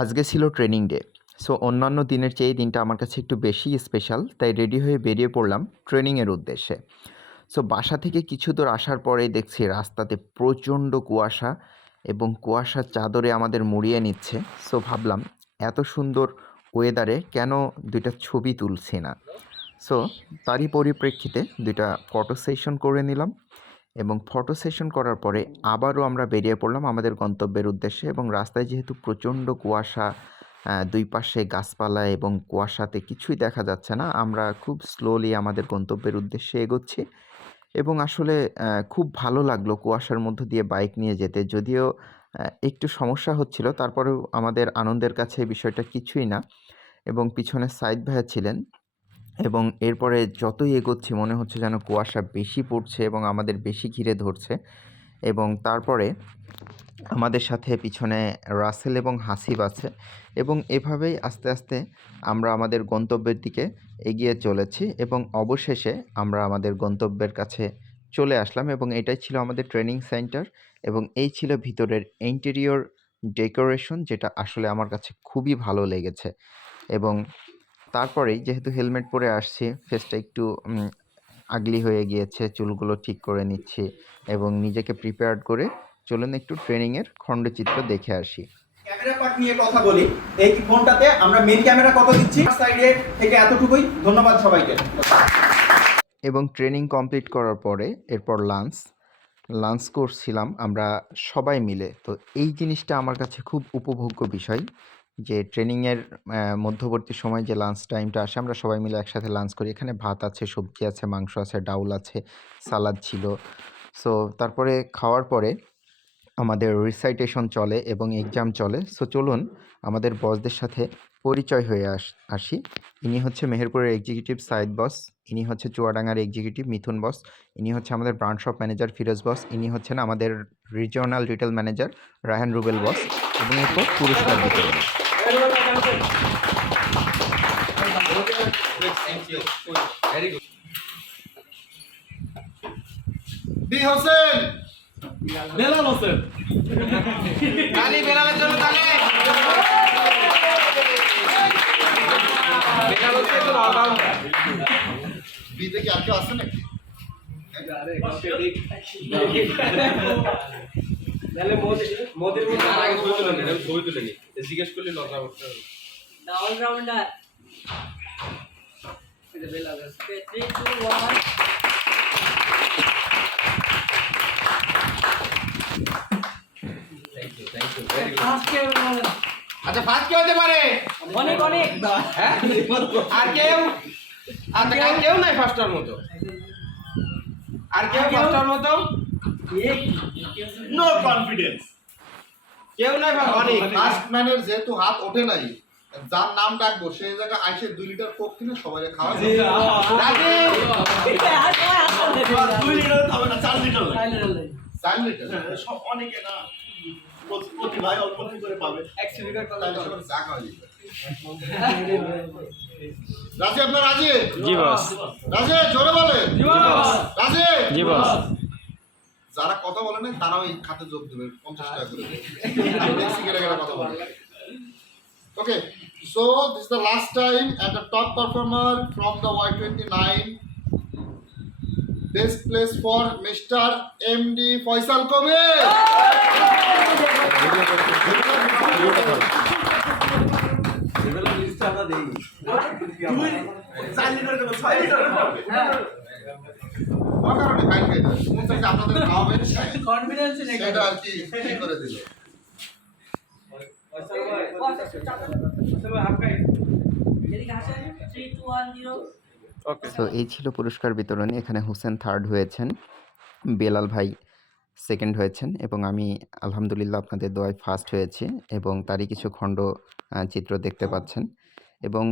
আজকে ছিল training day. So অন্যান্য দিনের চেয়ে এই দিনটা আমার কাছে একটু বেশিই স্পেশাল। তাই রেডি হয়ে বেরিয়ে পড়লাম ট্রেনিংয়ের উদ্দেশ্যে। সো বাসা থেকে কিছু দূর আসার পরেই দেখছি রাস্তাতে প্রচণ্ড কুয়াশা এবং কুয়াশার চাদরে আমাদের মুড়িয়ে নিচ্ছে। সো ভাবলাম এত সুন্দর ওয়েদারে কেন ২ টা ছবি তুলছি না? সো তারই পরিপ্রেক্ষিতে ২ টা ফটো সেশন করে নিলাম এবং ফটো সেশন করার পরে আবারও আমরা বেরিয়ে পড়লাম আমাদের গন্তব্যের উদ্দেশ্যে এবং রাস্তায় যেহেতু প্রচণ্ড কুয়াশা, ২ পাশে গাছপালা এবং কুয়াশাতে কিছুই দেখা যাচ্ছে না। আমরা খুব স্লোলি আমাদের গন্তব্যের উদ্দেশ্যে এগোচ্ছি এবং আসলে খুব ভালো লাগলো কুয়াশার মধ্য দিয়ে বাইক নিয়ে যেতে। যদিও একটু সমস্যা হচ্ছিল, তারপরেও আমাদের আনন্দের কাছে এই বিষয়টা কিছুই না এবং পিছনে সাইদ ভাইয়া ছিলেন এবং এরপরে যতই এগোচ্ছি মনে হচ্ছে যেন কুয়াশা বেশি পড়ছে এবং আমাদের বেশি ঘিরে ধরছে এবং তারপরে আমাদের সাথে পিছনে রাসেল এবং হাসিব আছে এবং এভাবেই আস্তে, আস্তে আমরা আমাদের গন্তব্যের দিকে এগিয়ে চলেছি এবং অবশেষে আমরা আমাদের গন্তব্যের কাছে চলে আসলাম এবং এটাই ছিল আমাদের ট্রেনিং সেন্টার এবং এই ছিল ভিতরের ইন্টেরিয়র ডেকোরেশন, যেটা আসলে আমার কাছে খুবই ভালো লেগেছে এবং তারপরেই যেহেতু হেলমেট পরে আসছি, ফেসটা একটু আগলি হয়ে গিয়েছে, চুলগুলো ঠিক করে নিচ্ছি এবং নিজেকে প্রিপেয়ার্ড করে চলুন একটু ট্রেনিংয়ের খণ্ডচিত্র দেখে আসি। ক্যামেরা পার্ট নিয়ে কথা বলি। এই ফোনটাতে আমরা মেইন ক্যামেরা কত দিচ্ছি, সাইডে থেকে এতটুকুই। ধন্যবাদ সবাইকে। এবং ট্রেনিং কমপ্লিট করার পরে এরপর লাঞ্চ করছিলাম আমরা সবাই মিলে। তো এই জিনিসটা আমার কাছে খুব উপভোগ্য বিষয় যে ট্রেনিংয়ের মধ্যবর্তী সময় যে লাঞ্চ টাইমটা আসে আমরা সবাই মিলে একসাথে লাঞ্চ করি। এখানে ভাত আছে, সবজি আছে, মাংস আছে, ডাউল আছে, সালাদ ছিল। সো তারপরে খাওয়ার পরে আমাদের রিসাইটেশন চলে এবং এক্সাম চলে। সো চলুন আমাদের বসদের সাথে পরিচয় হয়ে আসি। ইনি হচ্ছে মেহেরপুরের এক্সিকিউটিভ সাইদ বস, ইনি হচ্ছে চুয়াডাঙ্গার এক্সিকিউটিভ মিথুন বস, ইনি হচ্ছে আমাদের branch shop manager Firoz boss, ইনি হচ্ছেন আমাদের regional retail manager Raihan Rubel boss এবং এরপর পুরস্কার বিতরণ। বি হোসেন, বেলাল হোসেন, তালি বেলালের জন্য তালি। বেলাল হোসেন তো অলরাউন্ডার। বি থেকে আর কেউ আছে নাকি? মোদের মধ্যে আগে ছবি তুলে নিন, ছবি তুলে নিন, জিজ্ঞেস করলে লজ্জা করতে হবে। All rounder Belal 3 2 1 thank you very good. আচ্ছা, ফার্স্ট কে হতে পারে? অনেক অনেক হ্যাঁ, আর কেউ? আচ্ছা, আর কেউ নাই ফার্স্টার মতো? আর কেউ ফার্স্টার মতো? No confidence. কেউ নাই অনেক। ফার্স্ট ম্যানের যেহেতু হাত ওঠে নাই, যার নাম ডাকবো সেই জায়গায় আইসে 2 লিটার কোক কিনে সবাই খাওয়া রাজি? 2 লিটার হবে না, 4 লিটার লাগে। 4 লিটার সব অনেকে না, প্রতি ভাই অল্প অল্প করে পাবে। তাহলে সবার চা খাওয়া যাবে। রাজি, আপনার রাজি? জি বস। রাজি, জোরে বলেন। জি বস। রাজি? জি বস। যারা কথা বলে না তারাও এই খাতে যোগ দেবে, 50 টাকা করে। দেখছি কেটে কেটে কথা বলে। Okay, so this is the last time and the top performer from the Y29. Best place for Mr. MD Faisal Komir. অকারণে বাইক খাইতে হয়। মন চাইছে আপনাদের খাওয়াবেন, কনফিডেন্স নেই সেটা আর কি ঠিক করে দিল। এদিকে আসেন 3 2 1 0 সো এই ছিল পুরস্কার বিতরণী। এখানে হোসেন থার্ড হয়েছেন, বেলাল ভাই সেকেন্ড হয়েছেন এবং আমি আলহামদুলিল্লাহ আপনাদের দোয়ায় ফার্স্ট হয়েছি এবং তারই কিছু খণ্ড চিত্র দেখতে পাচ্ছেন এবং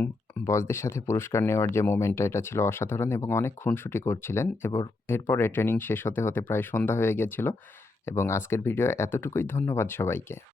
বসদের সাথে পুরস্কার নেওয়ার যে মোমেন্টটা, এটা ছিল অসাধারণ এবং অনেক খুনসুটি করছিলেন এবং এরপরে ট্রেনিং শেষ হতে হতে প্রায় সন্ধ্যা হয়ে গিয়েছিল এবং আজকের ভিডিও এতটুকুই। ধন্যবাদ সবাইকে।